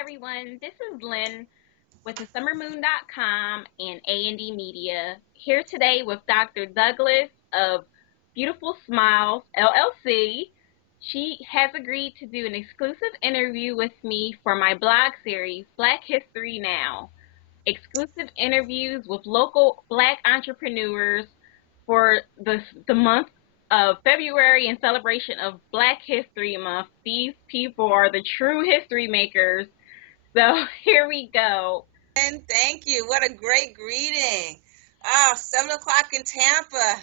everyone. This is Lynn with thesummermoon.com and A&D Media here today with Dr. Douglas of Beautiful Smiles LLC. She has agreed to do an exclusive interview with me for my blog series, Black History Now. Exclusive interviews with local Black entrepreneurs for the month of February in celebration of Black History Month. These people are the true history makers. So here we go. And thank you. What a great greeting. 7 o'clock in Tampa.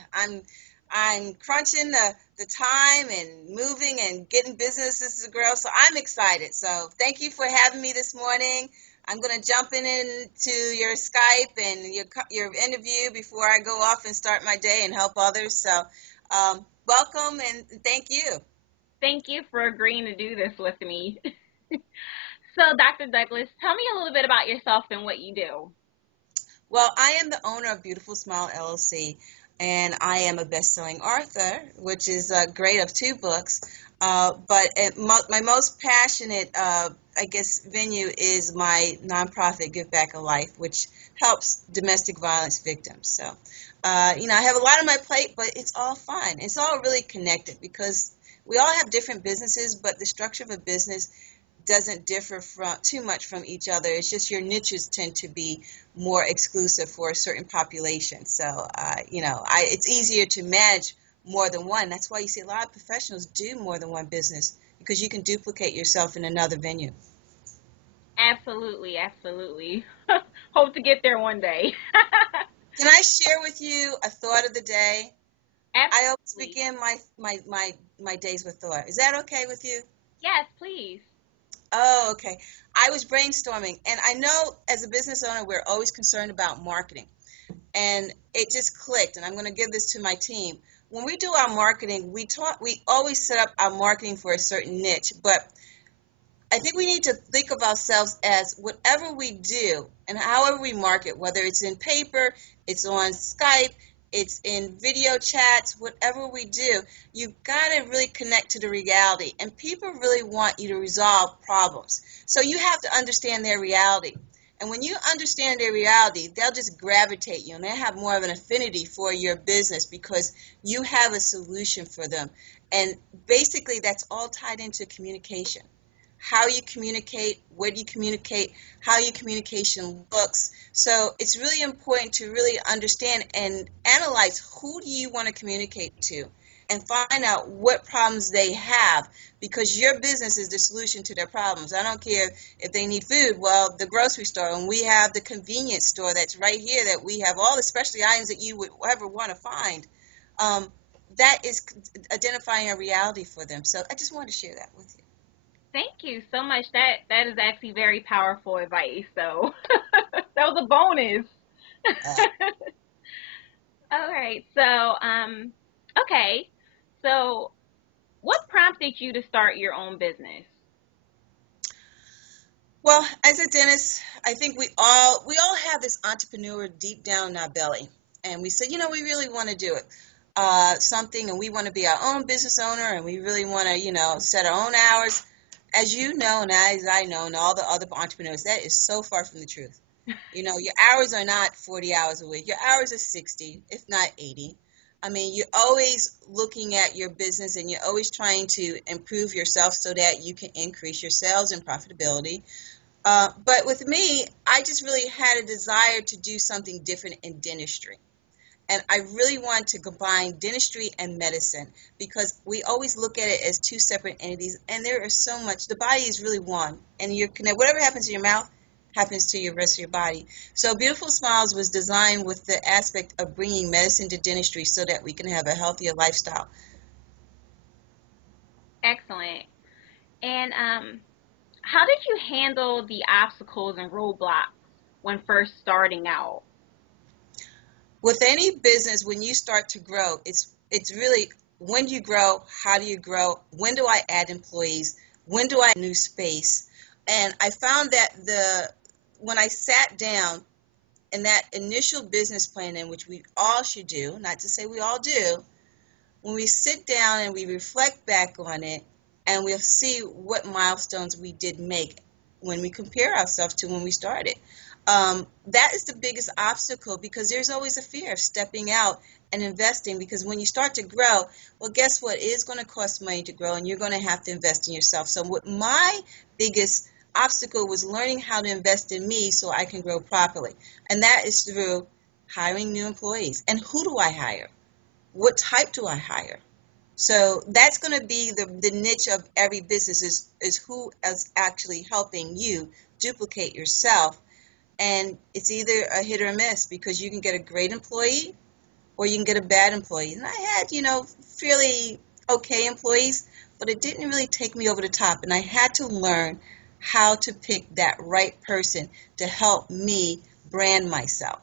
I'm crunching the time and moving and getting businesses to grow. So I'm excited. So thank you for having me this morning. I'm going to jump into your Skype and your interview before I go off and start my day and help others. So welcome and thank you. Thank you for agreeing to do this with me. So, Dr. Douglas, tell me a little bit about yourself and what you do. Well, I am the owner of Beautiful Smile LLC, and I am a best-selling author, which is great, of 2 books. But my most passionate, venue is my nonprofit, Give Back a Life, which helps domestic violence victims. So, I have a lot on my plate, but it's all fun. It's all really connected because we all have different businesses, but the structure of a business doesn't differ too much from each other. It's just your niches tend to be more exclusive for a certain population. So, it's easier to manage more than one. That's why you see a lot of professionals do more than one business, because you can duplicate yourself in another venue. Absolutely. Hope to get there one day. Can I share with you a thought of the day? Absolutely. I always begin my days with thought. Is that okay with you? Yes, please. Oh, okay. I was brainstorming, and I know as a business owner, we're always concerned about marketing. And it just clicked, and I'm going to give this to my team. When we do our marketing, we always set up our marketing for a certain niche, but I think we need to think of ourselves as whatever we do and however we market, whether it's in paper, it's on Skype, it's in video chats, whatever we do, you've got to really connect to the reality. And people really want you to resolve problems. So you have to understand their reality. And when you understand their reality, they'll just gravitate you, and they'll have more of an affinity for your business because you have a solution for them. And basically, that's all tied into communication. How you communicate, where do you communicate, how your communication looks. So it's really important to really understand and analyze who do you want to communicate to and find out what problems they have, because your business is the solution to their problems. I don't care if they need food. Well, the grocery store, and we have the convenience store that's right here, that we have all the specialty items that you would ever want to find. That is identifying a reality for them. So I just wanted to share that with you. Thank you so much. That is actually very powerful advice. So that was a bonus. All right. So, okay. So, what prompted you to start your own business? Well, as a dentist, I think we all have this entrepreneur deep down in our belly, and we say, we really want to do it, something, and we want to be our own business owner, and we really want to, set our own hours. As you know, and as I know, and all the other entrepreneurs, that is so far from the truth. Your hours are not 40 hours a week. Your hours are 60, if not 80. I mean, you're always looking at your business, and you're always trying to improve yourself so that you can increase your sales and profitability. But with me, I just really had a desire to do something different in dentistry. And I really want to combine dentistry and medicine, because we always look at it as 2 separate entities, and there is so much. The body is really one, and you're connected. Whatever happens to your mouth happens to your rest of your body. So Beautiful Smiles was designed with the aspect of bringing medicine to dentistry so that we can have a healthier lifestyle. Excellent. And how did you handle the obstacles and roadblocks when first starting out? With any business, when you start to grow, it's really, when do you grow, how do you grow, when do I add employees, when do I add new space? And I found that when I sat down in that initial business plan, in which we all should do, not to say we all do, when we sit down and we reflect back on it, and we'll see what milestones we did make, when we compare ourselves to when we started. That is the biggest obstacle, because there's always a fear of stepping out and investing, because when you start to grow, well, guess what? It is going to cost money to grow, and you're going to have to invest in yourself. So what my biggest obstacle was learning how to invest in me so I can grow properly. And that is through hiring new employees. And who do I hire? What type do I hire? So that's going to be the niche of every business, is who is actually helping you duplicate yourself. And it's either a hit or a miss, because you can get a great employee or you can get a bad employee. And I had, fairly okay employees, but it didn't really take me over the top. And I had to learn how to pick that right person to help me brand myself.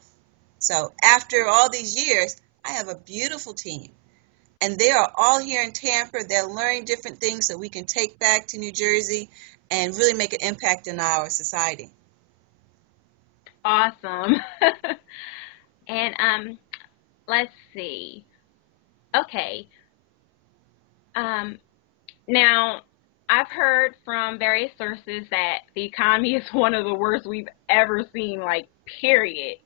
So after all these years, I have a beautiful team. And they are all here in Tampa. They're learning different things that we can take back to New Jersey and really make an impact in our society. Awesome. And let's see. Okay. Now, I've heard from various sources that the economy is one of the worst we've ever seen, like, period.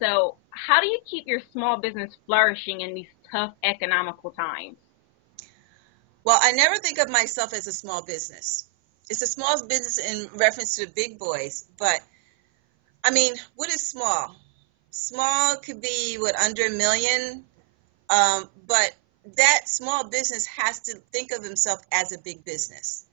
So, how do you keep your small business flourishing in these tough economical times? Well, I never think of myself as a small business. It's a small business in reference to the big boys. But, I mean, what is small? Small could be, under a million? But that small business has to think of himself as a big business,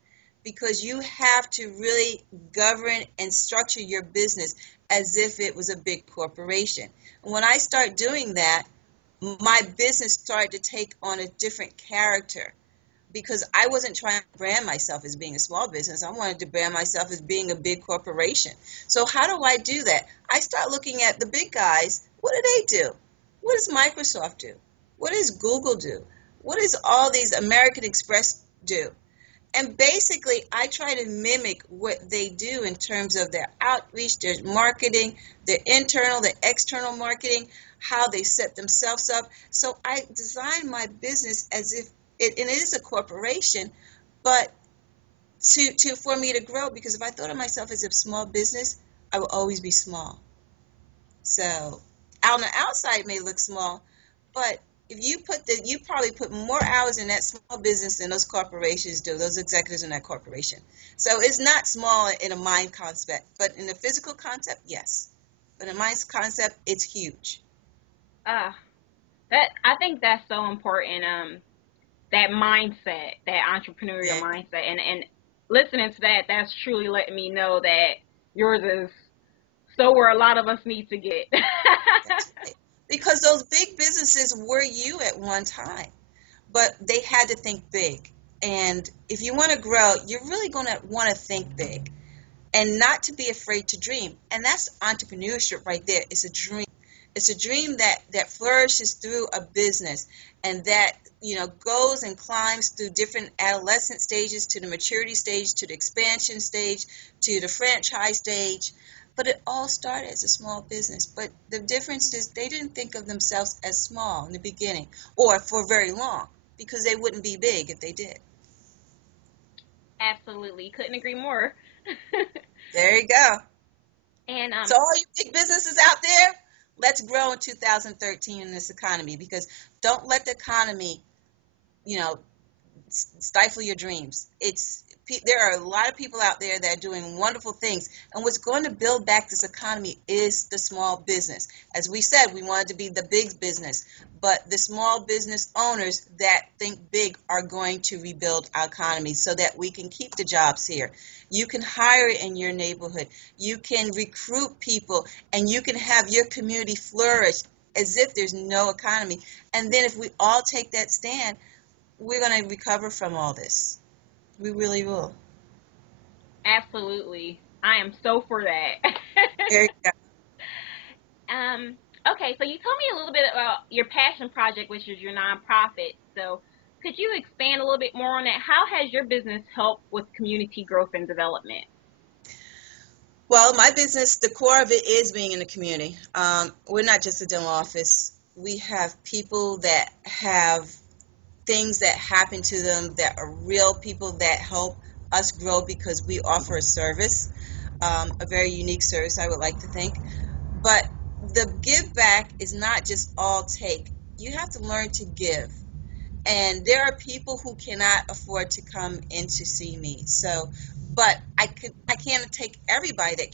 because you have to really govern and structure your business as if it was a big corporation. And when I start doing that, my business started to take on a different character, because I wasn't trying to brand myself as being a small business. I wanted to brand myself as being a big corporation. So how do I do that? I start looking at the big guys. What do they do? What does Microsoft do? What does Google do? What does all these American Express do? And basically, I try to mimic what they do in terms of their outreach, their marketing, their internal, their external marketing, how they set themselves up. So I design my business as if and it is a corporation, but for me to grow, because if I thought of myself as a small business, I will always be small. So on the outside it may look small, but if you probably put more hours in that small business than those corporations do, those executives in that corporation. So it's not small in a mind concept, but in the physical concept, yes. But in a mind concept, it's huge. Uh, that I think that's so important. That mindset, that entrepreneurial Yeah. mindset, and listening to that, that's truly letting me know that yours is so where a lot of us need to get. That's right. Because those big businesses were you at one time, but they had to think big. And if you want to grow, you're really going to want to think big and not to be afraid to dream. And that's entrepreneurship right there. It's a dream. It's a dream that flourishes through a business, and that goes and climbs through different adolescent stages, to the maturity stage, to the expansion stage, to the franchise stage. But it all started as a small business. But the difference is they didn't think of themselves as small in the beginning, or for very long, because they wouldn't be big if they did. Absolutely, couldn't agree more. There you go. And So all you big businesses out there, let's grow in 2013 in this economy, because don't let the economy, you know, stifle your dreams. There are a lot of people out there that are doing wonderful things, and what's going to build back this economy is the small business. As we said, we wanted to be the big business, but the small business owners that think big are going to rebuild our economy so that we can keep the jobs here. You can hire in your neighborhood. You can recruit people, and you can have your community flourish as if there's no economy. And then if we all take that stand, we're going to recover from all this. We really will. absolutely, I am so for that. There you go. um, okay, so you told me a little bit about your passion project, which is your nonprofit. So, could you expand a little bit more on that? How has your business helped with community growth and development? Well, my business, the core of it is being in the community. We're not just a dental office. We have people that have things that happen to them that are real people that help us grow because we offer a service. a very unique service, I would like to think. But the give back is not just all take. You have to learn to give. And there are people who cannot afford to come in to see me. So, but I can't take everybody that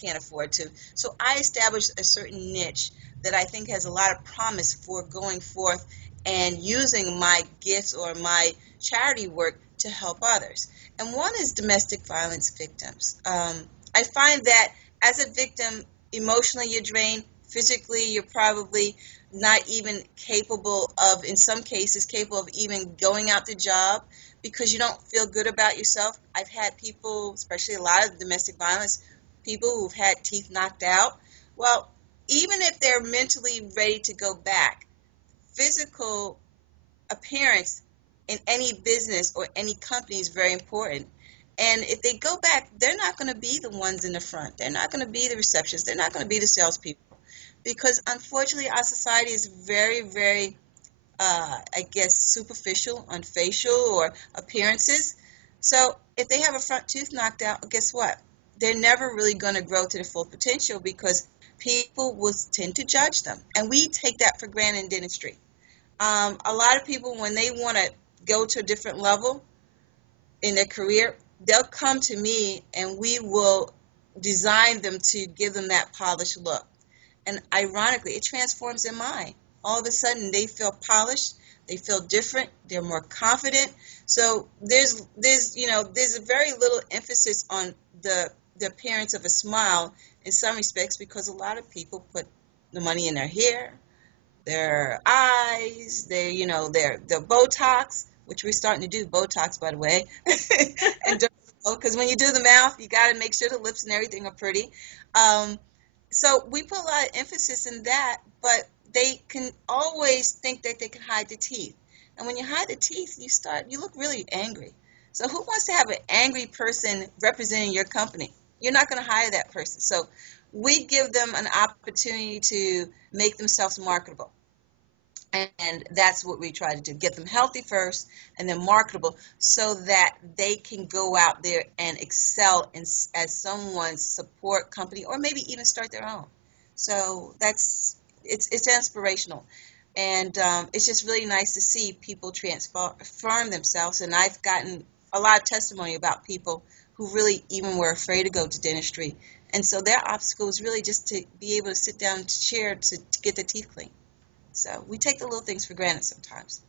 can't afford to. So I established a certain niche that I think has a lot of promise for going forth and using my gifts or my charity work to help others. And one is domestic violence victims. I find that as a victim, emotionally you're drained, physically you're probably not even capable of, in some cases, capable of even going out the job because you don't feel good about yourself. I've had people, especially a lot of domestic violence people who've had teeth knocked out. Well, even if they're mentally ready to go back, physical appearance in any business or any company is very important. And if they go back, they're not going to be the ones in the front. They're not going to be the receptionists. They're not going to be the salespeople. Because unfortunately, our society is very, very, I guess, superficial on facial or appearances. So if they have a front tooth knocked out, guess what? They're never really going to grow to their full potential because people will tend to judge them. And we take that for granted in dentistry. A lot of people, when they want to go to a different level in their career, they'll come to me and we will design them to give them that polished look. And ironically, it transforms their mind. All of a sudden, they feel polished, they feel different, they're more confident. So there's a very little emphasis on the appearance of a smile in some respects because a lot of people put the money in their hair, their eyes, their Botox, which we're starting to do Botox, by the way, and because when you do the mouth, you got to make sure the lips and everything are pretty. So we put a lot of emphasis in that, but they can always think that they can hide the teeth. And when you hide the teeth, you look really angry. So who wants to have an angry person representing your company? You're not going to hire that person. So we give them an opportunity to make themselves marketable. And that's what we try to do, get them healthy first and then marketable so that they can go out there and excel as someone's support company or maybe even start their own. So it's inspirational. And it's just really nice to see people transform themselves. And I've gotten a lot of testimony about people who really even were afraid to go to dentistry. And so their obstacle was really just to be able to sit down in a chair to get their teeth clean. So we take the little things for granted sometimes.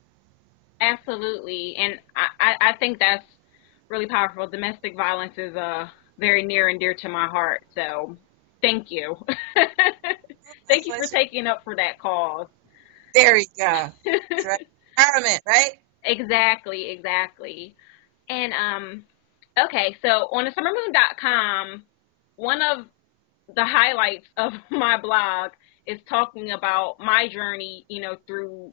Absolutely. And I think that's really powerful. Domestic violence is very near and dear to my heart. So thank you. My Thank you for pleasure. taking up for that cause. There you go. That's right. Empowerment, right? Exactly, exactly. And okay, so on the summermoon.com, one of the highlights of my blog is talking about my journey, through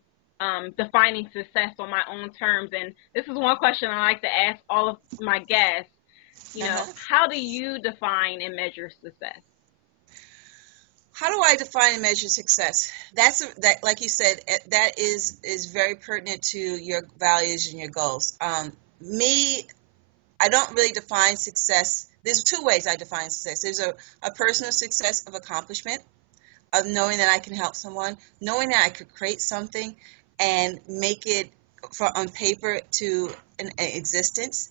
defining success on my own terms. And this is one question I like to ask all of my guests. Uh-huh. How do you define and measure success? How do I define and measure success? That, like you said, that is very pertinent to your values and your goals. Me, I don't really define success. There's two ways I define success. There's a personal success of accomplishment, of knowing that I can help someone, knowing that I could create something and make it on paper to an existence.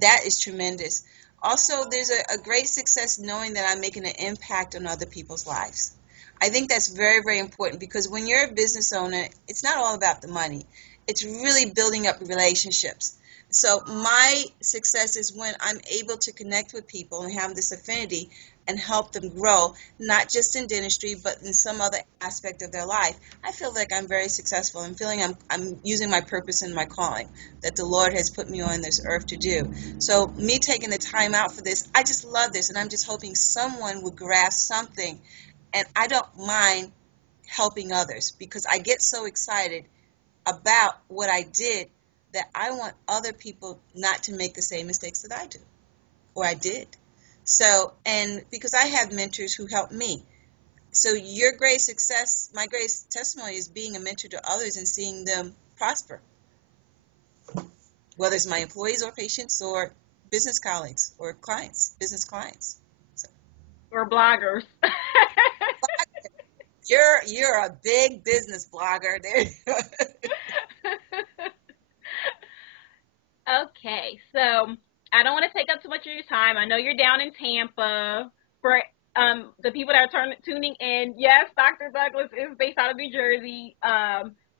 That is tremendous. Also, there's a great success knowing that I'm making an impact on other people's lives. I think that's very, very important because when you're a business owner, it's not all about the money. It's really building up relationships. So my success is when I'm able to connect with people and have this affinity and help them grow, not just in dentistry, but in some other aspect of their life. I feel like I'm very successful. I'm feeling I'm using my purpose and my calling that the Lord has put me on this earth to do. So me taking the time out for this, I just love this, and I'm just hoping someone would grasp something. And I don't mind helping others because I get so excited about what I did that I want other people not to make the same mistakes that I do or I did. So, and because I have mentors who help me. So your great success, my great testimony is being a mentor to others and seeing them prosper, whether it's my employees or patients or business colleagues or clients, business clients. Or bloggers. You're a big business blogger. There. Okay, so I don't want to take up too much of your time. I know you're down in Tampa. For the people that are tuning in, yes, Dr. Douglas is based out of New Jersey.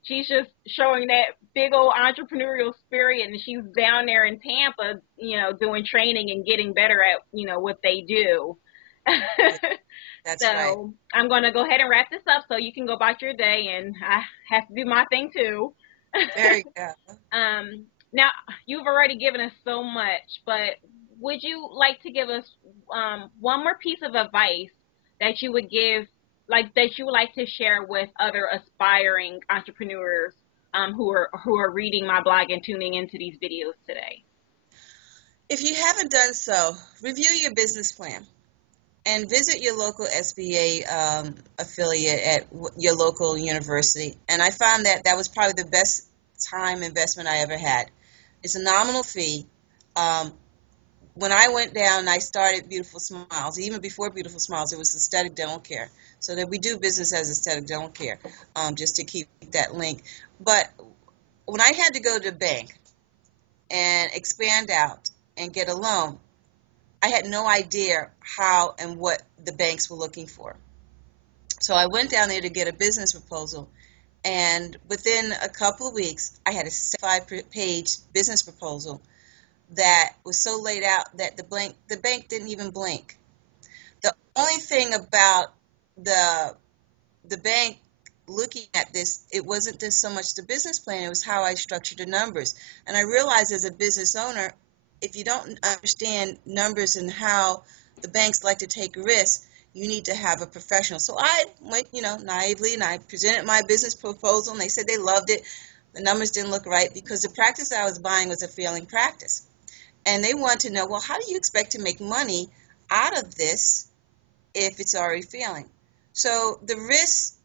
She's just showing that big old entrepreneurial spirit, and she's down there in Tampa, doing training and getting better at, what they do. That's right. So I'm going to go ahead and wrap this up so you can go about your day, and I have to do my thing too. There you go. Now, you've already given us so much, but would you like to give us one more piece of advice that you would give, like that you would like to share with other aspiring entrepreneurs who are reading my blog and tuning into these videos today? If you haven't done so, review your business plan and visit your local SBA affiliate at your local university. And I found that that was probably the best time investment I ever had. It's a nominal fee. When I went down, I started Beautiful Smiles. Even before Beautiful Smiles, it was aesthetic dental care. So that we do business as aesthetic dental care, just to keep that link. But when I had to go to the bank and expand out and get a loan, I had no idea how and what the banks were looking for. So I went down there to get a business proposal, and within a couple of weeks, I had a 75-page business proposal that was so laid out that the bank didn't even blink. The only thing about the bank looking at this, it wasn't just so much the business plan, it was how I structured the numbers. And I realized as a business owner, if you don't understand numbers and how the banks like to take risks, you need to have a professional. So I went, naively, and I presented my business proposal, and they said they loved it. The numbers didn't look right because the practice I was buying was a failing practice. And they wanted to know, well, how do you expect to make money out of this if it's already failing? So the risk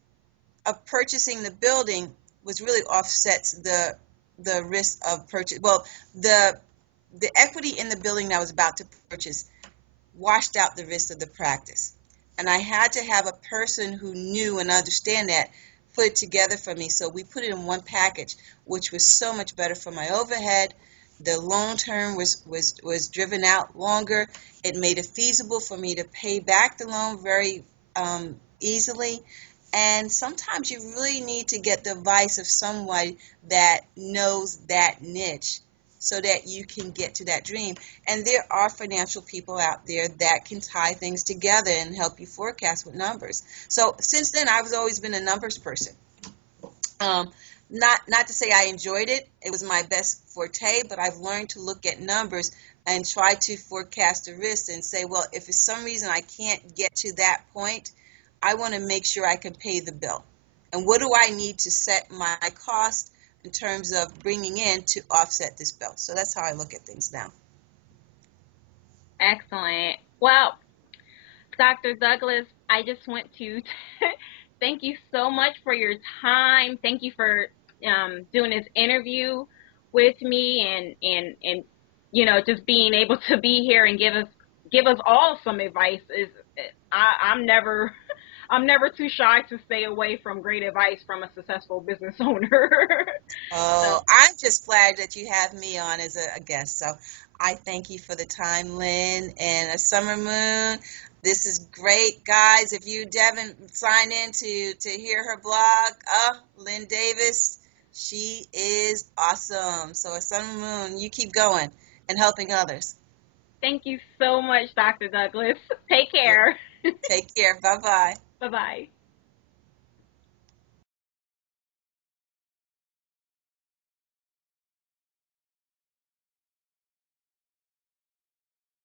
of purchasing the building was really offsets the risk of purchase. Well, the equity in the building that I was about to purchase washed out the risk of the practice. And I had to have a person who knew and understand that put it together for me. So we put it in one package, which was so much better for my overhead. The loan term was driven out longer. It made it feasible for me to pay back the loan very easily. And sometimes you really need to get the advice of someone that knows that niche so that you can get to that dream. And there are financial people out there that can tie things together and help you forecast with numbers. So since then, I've always been a numbers person. Not to say I enjoyed it. It was my best forte, but I've learned to look at numbers and try to forecast the risk and say, well, if for some reason I can't get to that point, I want to make sure I can pay the bill. And what do I need to set my cost in terms of bringing in to offset this bill? So that's how I look at things now. Excellent. Well, Dr. Douglas, I just want to thank you so much for your time. Thank you for doing this interview with me and just being able to be here and give us all some advice. I'm never I'm never too shy to stay away from great advice from a successful business owner. Oh, So I'm just glad that you have me on as a guest. So I thank you for the time, Lynn, and a summer moon. This is great, guys. If you haven't signed in to hear her blog, Lynn Davis, she is awesome. So a summer moon, you keep going and helping others. thank you so much, Dr. Douglas. Take care. Take care. Bye-bye. Bye bye.